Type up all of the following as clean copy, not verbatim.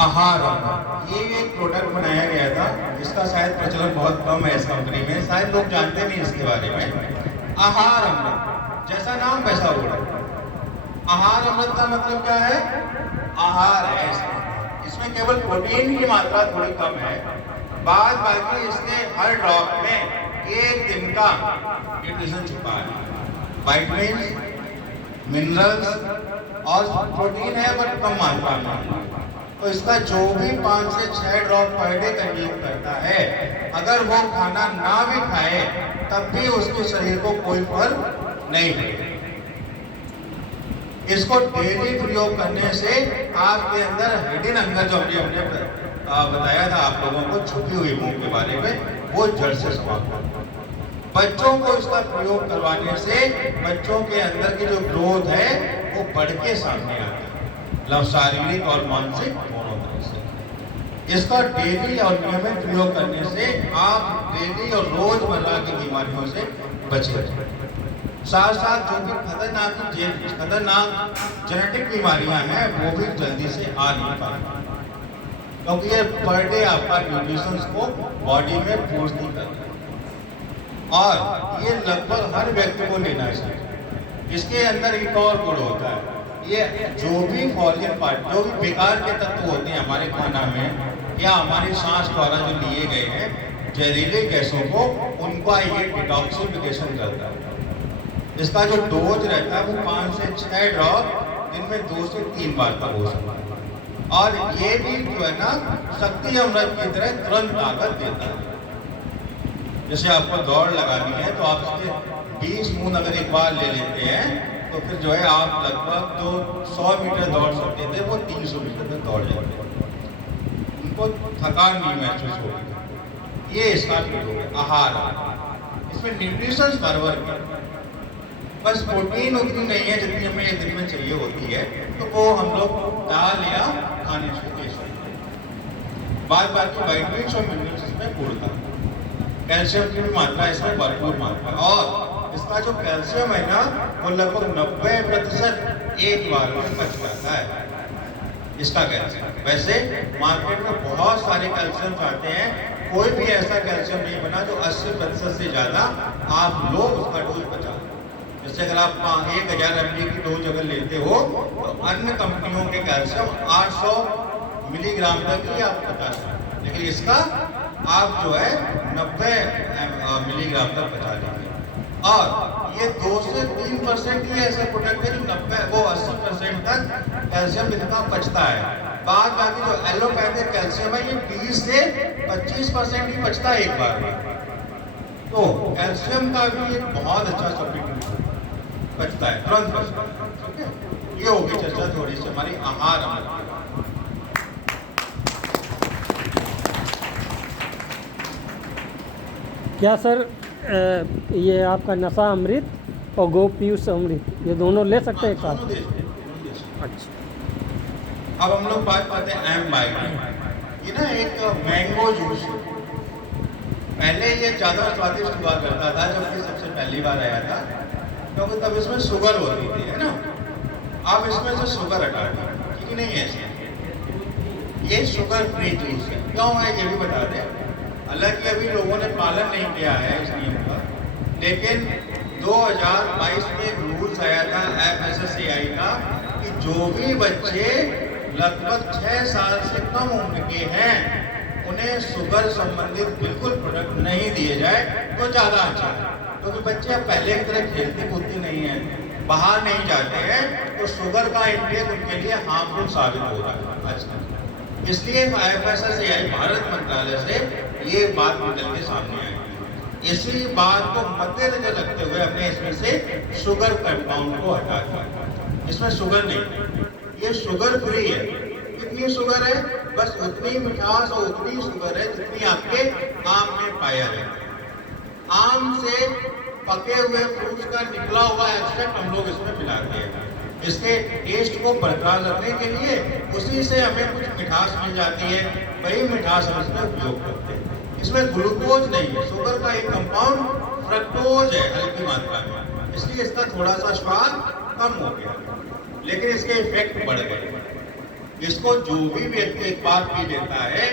आहार अमृत, ये एक प्रोडक्ट बनाया गया था जिसका शायद प्रचलन बहुत कम है इस कंपनी में, शायद लोग जानते नहीं इसके बारे में। आहार अमृत जैसा नाम वैसा प्रोडक्ट। आहार अमृत का मतलब क्या है? आहार है इसमें केवल प्रोटीन की मात्रा थोड़ी कम है, बाद बाकी इसके हर ड्रॉप में एक दिन का न्यूट्रिशन छुपा है। विटामिन, मिनरल्स और प्रोटीन है बट कम मात्रा में। तो इसका जो भी 5 से 6 ड्रॉप पर डे कंज्यूम करता है, अगर वो खाना ना भी खाए तब भी उसके शरीर को कोई फर्क नहीं पड़ेगा। इसको डेली प्रयोग करने से आपके अंदर हिडन अंदर जो हमने बताया था आप लोगों को छुपी हुई भूख के बारे में, वो जड़ से समाप्त होगा। बच्चों को इसका प्रयोग करवाने से बच्चों के अंदर की जो ग्रोथ है वो बढ़ के सामने आती है, मतलब शारीरिक और मानसिक दोनों तरह से। इसका डेली और नियमित प्रयोग करने से आप डेली और रोजमर्रा की बीमारियों से बचेंगे। साथ साथ जो कि खतरनाक जेनेटिक बीमारियां हैं वो भी जल्दी से आ नहीं पाएंगी, क्योंकि ये पर डे आपका न्यूट्रिशन को बॉडी में पूर्ति नहीं करता और ये लगभग हर व्यक्ति को लेना चाहिए। इसके अंदर एक और गुण होता है, ये जो भी फॉरेन पार्ट, जो भी बेकार के तत्व होते हैं हमारे खाना में या हमारी सांस द्वारा जो लिए गए हैं जहरीले गैसों को, उनका ये डिटॉक्सिफिकेशन करता है। इसका जो डोज रहता है वो 5 से 6 ड्रॉप दिन में 2 से 3 बार तक हो सकता है और ये भी जो है ना शक्ति अमृत की तरह तुरंत ताकत देता है। जैसे आपको दौड़ लगानी है तो आप इसके 20 मून अगर एक बार ले लेते हैं तो फिर जो है आप लगभग जो 100 मीटर दौड़ सकते थे वो 300 मीटर तक दौड़ जाते, उनको थकान नहीं महसूस होगी। ये इसका आहार, इसमें न्यूट्रिशन बराबर, बस प्रोटीन उतनी नहीं है जितनी हमें एक दिन में चाहिए होती है, तो वो हम लोग दाल या खाने से दे सकते हैं। बात विटामिन और मिनरल्स इसमें पूर्णता, कैल्शियम की भी मात्रा इसमें भरपूर मात्रा, और इसका जो कैल्शियम है ना वो लगभग 90% एक बार में पच जाता है इसका कैल्शियम। वैसे मार्केट में बहुत सारे कैल्शियम आते हैं, कोई भी ऐसा कैल्शियम नहीं बना जो 80% से ज्यादा आप लोग उसका डोज बचा। जैसे अगर आप 1000 mg की डोज अगर लेते हो तो अन्य कंपनियों के कैल्शियम 800 मिलीग्राम तक ही आप बचा सकते हैं, लेकिन इसका आप जो है 90 मिलीग्राम तक बचा लेंगे। और ये 2 से 3% ही ऐसा प्रोडक्ट है जो 80% तक कैल्शियम इसका बचता है। बाद बाकी जो एलोपैथिक कैल्शियम है ये 20 से 25% ही बचता है एक बार में। तो कैल्शियम का भी एक बहुत अच्छा सप्लीमेंट बचता है तुरंत बचता है। ठीक है, ये होगी चर्चा थोड़ी सी हमारी आहार अमृत। क्या सर ये आपका नशा अमृत और गोपीयूष अमृत ये दोनों ले सकते हैं एक साथ? अच्छा, अब हम लोग बात करते हैं एम बाइट। ये ना एक मैंगो जूस, पहले ये ज़्यादा स्वादिष्ट हुआ करता था जब ये सबसे पहली बार आया था, क्योंकि तब इसमें शुगर होती थी, है ना। अब इसमें से शुगर हटा दी, ठीक नहीं है ऐसे। ये शुगर फ्री जूस है, क्यों है ये भी बता दें। हालांकि अभी लोगों ने पालन नहीं किया है इस नियम का, लेकिन 2022 में एक रूल्स आया था FSSAI का कि जो भी बच्चे लगभग 6 साल से कम उम्र के हैं उन्हें शुगर संबंधित बिल्कुल प्रोडक्ट नहीं दिए जाए तो ज़्यादा अच्छा है, क्योंकि बच्चे अब पहले की तरह खेलते कूदते नहीं हैं, बाहर नहीं जाते हैं, तो शुगर का इंटेक उनके लिए हार्मफुल साबित हो रहा है आजकल। इसलिए FSSAI भारत मंत्रालय से ये बात निकल के सामने आई। इसी बात को मद्देनजर रखते हुए हमने इसमें से शुगर कंपाउंड को हटा दिया। इसमें शुगर नहीं, ये शुगर फ्री है। कितनी शुगर है? बस उतनी मिठास और उतनी शुगर है जितनी आपके आम में पाया जाता है। आम से पके हुए फ्रूट्स का निकला हुआ एक्सट्रैक्ट हम लोग इसमें मिलाते हैं, इसके टेस्ट को बरकरार रखने के लिए। उसी से हमें कुछ मिठास मिल जाती है, वही मिठास हम इसमें उपयोग करते हैं। इसमें ग्लूकोज नहीं है, शुगर का एक कंपाउंड फ्रक्टोज है हल्की मात्रा में, इसलिए इसका थोड़ा सा स्वाद कम हो गया, लेकिन इसके इफेक्ट बढ़ गए। इसको जो भी व्यक्ति एक बार पी लेता है,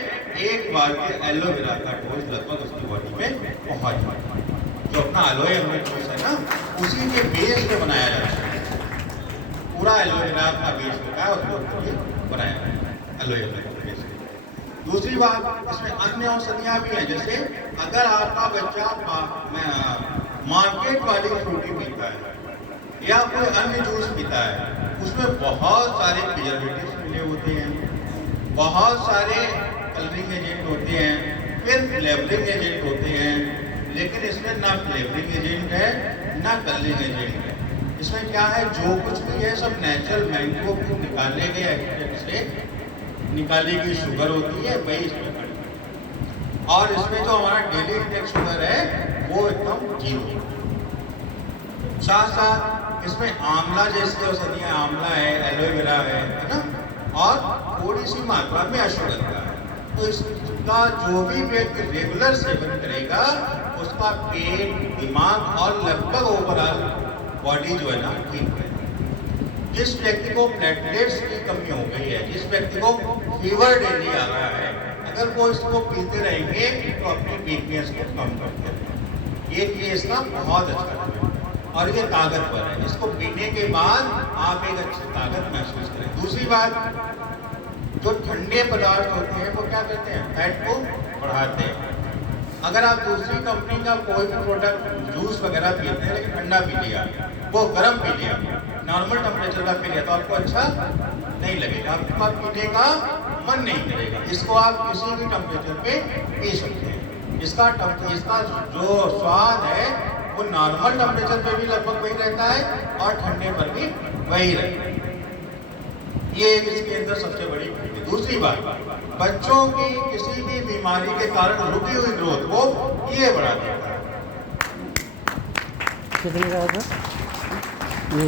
एक बार के एलोवेरा का डोज लगभग उसकी बॉडी में पहुंच जाता है। जो अपना एलोए जूस है ना, उसी के बेस पे बनाया जाता है। पूरा एलोवेरा का बेस होता है उसको बनाया जाता है एलोए का बेस। दूसरी बात, इसमें अन्य औषधियाँ भी हैं। जैसे अगर आपका बच्चा मार्केट वाली फ्रूटी पीता है या कोई अन्य जूस पीता है, उसमें बहुत सारे प्रिजर्वेटिव्स मिले होते हैं, बहुत सारे कलरिंग एजेंट होते हैं, फिर फ्लेवरिंग एजेंट होते हैं। लेकिन इसमें ना फ्लेवरिंग एजेंट है ना कलरिंग एजेंट है। इसमें क्या है, जो कुछ भी है सब नेचुरल मैंगो को निकालने के एक्सट्रैक्ट से निकाली गई शुगर होती है, वही इसमें पड़ती। और इसमें जो हमारा डेली इंटेक शुगर है वो एकदम जीरो। साथ साथ इसमें आंवला जैसी औषधियाँ, आंवला है, एलोवेरा है ना, और थोड़ी सी मात्रा में अश्वगंधा है। तो इसका जो भी व्यक्ति रेगुलर सेवन करेगा, उसका पेट, दिमाग और लगभग ओवरऑल बॉडी जो है ना ठीक है। जिस व्यक्ति को प्लेटलेट्स की कमी हो गई है, जिस व्यक्ति को फीवर डेली आ रहा है, अगर वो इसको पीते रहेंगे तो अपनी वीकनेस को कम करते हैं। ये इसका बहुत अच्छा है और ये ताकतवर है। इसको पीने के बाद आप एक अच्छी ताकत महसूस करें। दूसरी बात, जो ठंडे पदार्थ होते हैं वो क्या करते हैं, फैट को बढ़ाते हैं। अगर आप दूसरी कंपनी का कोई भी प्रोडक्ट, जूस वगैरह पीते हैं लेकिन ठंडा पी लिया, वो गर्म पी लिया, नॉर्मल टेम्परेचर का पी लिया, तो आपको अच्छा नहीं लगेगा, आपका पीने का मन नहीं करेगा। इसको आप किसी भी टेम्परेचर पे पी सकते हैं। इसका जो स्वाद है वो नॉर्मल टेम्परेचर पे भी लगभग वही रहता है और ठंडे पर भी वही रहता है। ये इसके अंदर सबसे बड़ी खूबी। दूसरी बात, बच्चों की किसी भी बीमारी के कारण रुकी हुई ग्रोथ को ये बढ़ा देता है। कितने का था ये?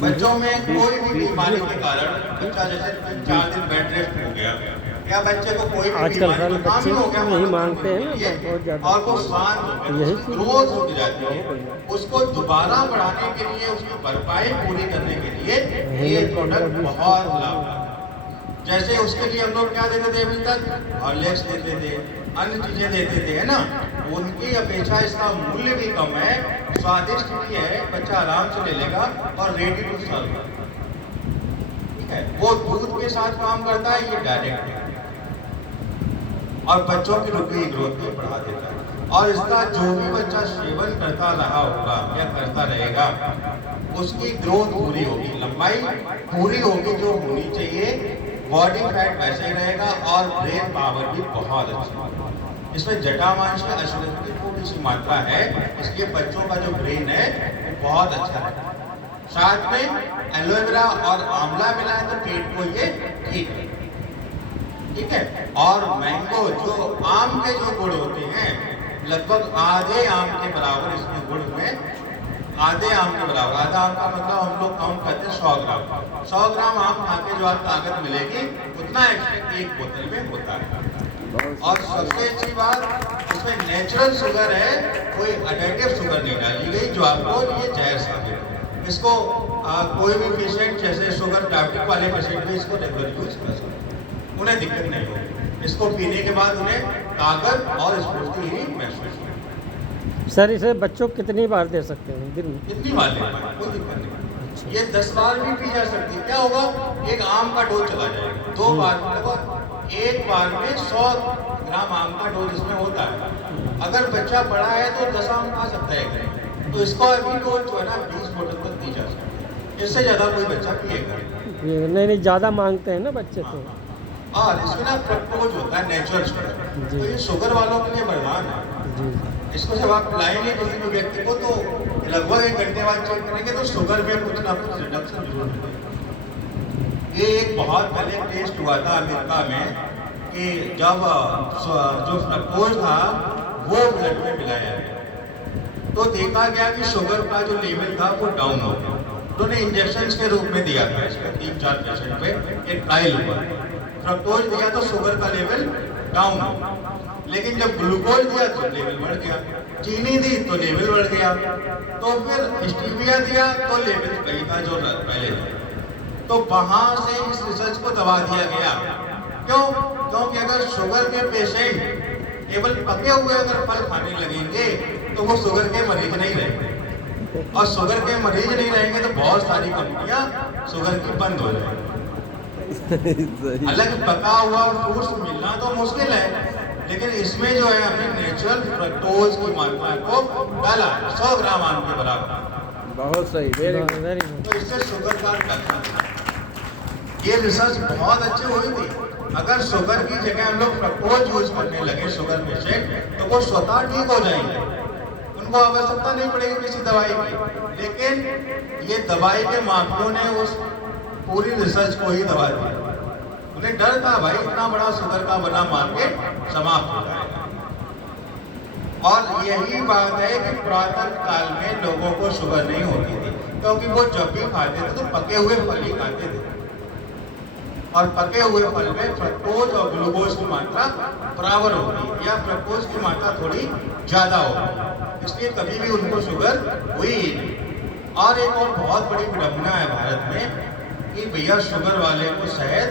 बच्चों में कोई भी बीमारी के कारण बच्चा जैसे 4 दिन बेड रेस्ट हो गया या बच्चे को कोई भी आजकल बीमारी वाले बच्चे हो गया, नहीं मानते हैं ना, बहुत ज़्यादा। और वो स्वाद हो गया, ग्रोथ हो जाती है, उसको दोबारा बढ़ाने के लिए, उसकी भरपाई पूरी करने के लिए ये प्रोडक्ट बहुत लाभदायक है। जैसे उसके लिए हम लोग क्या देते थे अभी तक, हॉर्लिक्स देते थे, अन्य चीजें देते थे, है ना। उनकी अपेक्षा इसका मूल्य भी कम है, स्वादिष्ट भी है, बच्चा आराम से ले लेगा और रेडी टू सर्व है। वो दूध के साथ काम करता है, ये डायरेक्ट है और बच्चों की रुकी ग्रोथ को बढ़ा देता है। और इसका जो भी बच्चा सेवन करता रहा होगा या करता रहेगा, उसकी ग्रोथ पूरी होगी, लंबाई पूरी होगी जो होनी चाहिए, बॉडी फैट वैसे ही रहेगा और ब्रेन पावर भी बहुत अच्छा है। इसमें जटामांस में अश्वगंधा की थोड़ी सी मात्रा है, इसलिए बच्चों का जो ब्रेन है वो बहुत अच्छा है। साथ में एलोवेरा और आंवला मिलाए तो पेट को ये ठीक है, ठीक है। और मैंगो, जो आम के जो गुण होते हैं, लगभग आधे आम के बराबर इसमें गुण में, आधे आम के बराबर, आधा आम का मतलब हम लोग काउंट करते हैं 100 ग्राम। 100 ग्राम आम खा के जो आप ताकत मिलेगी, उतना एक्स्ट्रा एक बोतल में होता है। और सबसे अच्छी बात, इसमें नेचुरल शुगर है, कोई एडिटिव शुगर नहीं डाली गई जो आपको ये जहर साबित है। इसको कोई भी पेशेंट, जैसे शुगर डायबिटिक वाले पेशेंट भी इसको रेगुलर यूज कर सकते हैं, उन्हें दिक्कत नहीं होगी। इसको पीने के बाद उन्हें ताकत और स्फूर्ति ही महसूस होगी। सर इसे बच्चों को कितनी बार दे सकते हैं दिन में? कितनी बार ले पाए, कोई दिक्कत नहीं। ये 10 बार भी पी जा सकती है। क्या होगा, एक आम का डोज चला जाएगा, 2 बार मतलब एक बार में 100 ग्राम आम का डोज इसमें होता है। अगर बच्चा बड़ा है तो 10 आम खा सकता है, तो इसको अभी डोज जो है ना 20 बोतल तक दी जा सकती है। इससे ज़्यादा कोई बच्चा पिएगा नहीं, ज़्यादा मांगते हैं ना बच्चे तो। और इसमें ना फ्रक्टोज होता है, नेचुरल शुगर, तो ये शुगर वालों के लिए वरदान है। इसको जब आप पिलाएंगे किसी भी व्यक्ति को, तो लगभग 1 घंटे बाद चेक करेंगे तो शुगर में कुछ ना कुछ रिडक्शन जरूर होगा। ये एक बहुत पहले टेस्ट हुआ था अमेरिका में कि जब जो फ्रक्टोज था वो ब्लड में मिलाया गया, तो देखा गया कि शुगर का जो लेवल था वो डाउन हो गया। उन्होंने इंजेक्शन के रूप में दिया था इसका 3-4 पेशेंट पे, एक ट्रायल हुआ। फ्रक्टोज दिया तो शुगर का लेवल डाउन हो, लेकिन जब ग्लूकोज दिया तो लेवल बढ़ गया, चीनी दी तो लेवल बढ़ गया, तो फिर स्टीविया दिया तो लेवल वही था जो पहले था। तो वहां से इस रिसर्च को दबा दिया गया। क्यों? क्योंकि अगर शुगर के पेशेंट केवल पके हुए अगर फल खाने लगेंगे तो वो शुगर के मरीज नहीं रहेंगे, और शुगर के मरीज नहीं रहेंगे तो बहुत सारी कंपनियां शुगर की बंद हो जाएंगी। हालांकि पका हुआ फ्रूट्स मिलना तो मुश्किल है, लेकिन इसमें जो है हमने नेचुरल फ्रक्टोज की मात्रा को डाला 100 ग्राम आम के बराबर। बहुत सही, वेरी गुड। Very good. तो इससे शुगर का डर, ये रिसर्च बहुत अच्छी हुई थी। अगर शुगर की जगह हम लोग फ्रक्टोज यूज करने लगे शुगर पेशेंट, तो वो स्वतः ठीक हो जाएंगे, उनको आवश्यकता नहीं पड़ेगी किसी दवाई की। लेकिन ये दवाई के माफियों ने उस पूरी रिसर्च को ही दबा दिया। उन्हें डर था भाई इतना बड़ा शुगर का बना मार्केट समाप्त हो जाएगा। और यही बात है कि पुरातन काल में लोगों को शुगर नहीं होती थी, क्योंकि वो जब भी खाते थे तो पके हुए फल ही खाते थे, और पके हुए फल में फ्रक्टोज और ग्लूकोज की मात्रा बराबर होगी या फ्रक्टोज की मात्रा थोड़ी ज्यादा होगी, इसलिए कभी भी उनको शुगर हुई ही नहीं। और एक और बहुत बड़ी विडंबना है भारत में कि भैया शुगर वाले को शहद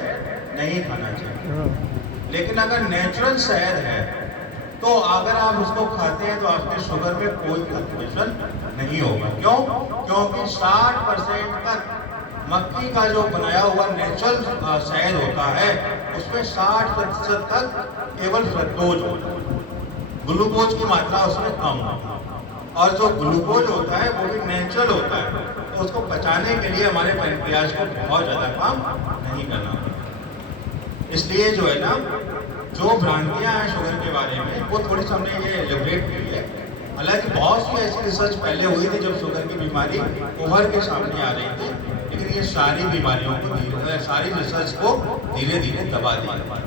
नहीं खाना चाहिए, लेकिन अगर नेचुरल शहद है तो अगर आप उसको खाते हैं तो आपके शुगर में कोई फ्लक्चुएशन नहीं होगा। क्यों? क्योंकि 60% तक मक्खी का जो बनाया हुआ नेचुरल शहद होता है उसमें 60% तक केवल फ्रक्टोज होता है, ग्लूकोज की मात्रा उसमें कम होती है, और जो ग्लूकोज होता है वो भी नेचुरल होता है, तो उसको बचाने के लिए हमारे पैनक्रियाज को बहुत ज़्यादा काम नहीं करना होता। इसलिए जो है ना, जो भ्रांतियां हैं शुगर के बारे में वो थोड़ी सी हमने ये एलिब्रेट की है। हालांकि बहुत सी ऐसी रिसर्च पहले हुई थी जब शुगर की बीमारी उभर के सामने आ रही थी, लेकिन ये सारी बीमारियों को, सारी रिसर्च को धीरे धीरे दबा दिया।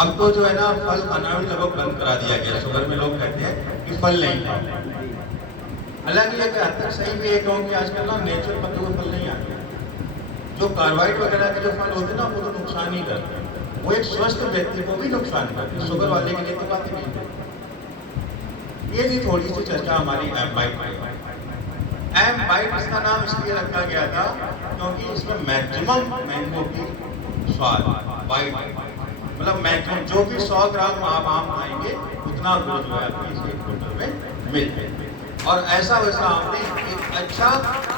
अब तो जो है ना फल खाना भी लगभग बंद करा दिया गया। शुगर में लोग कहते हैं कि फल नहीं खाओ, हालांकि ये हद तक सही भी है, क्योंकि आजकल ना नेचुरल पके हुए फल नहीं आते। जो कार्बाइड वगैरह के जो फल होते हैं ना वो तो नुकसान ही करते हैं, वो एक स्वस्थ व्यक्ति को भी नुकसान करते हैं, शुगर वाले के लिए तो बात ही नहीं है। ये थी थोड़ी सी चर्चा हमारी एम बाइट में। एम बाइट इसका नाम इसलिए रखा गया था क्योंकि इसमें मैक्सिमम मैंगो की स्वाद बाइट, मतलब मैक्सिमम जो भी 100 ग्राम आप आम खाएंगे उतना गुड़ जो है आपकी इस एक बोतल में मिल जाएगा। और ऐसा वैसा आपने एक अच्छा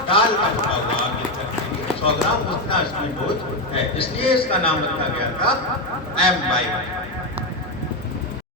दाल का बना हुआ आप देख सकते हैं 100 ग्राम उतना इसमें बोझ है, इसलिए इसका नाम रखा गया था एम बाइट।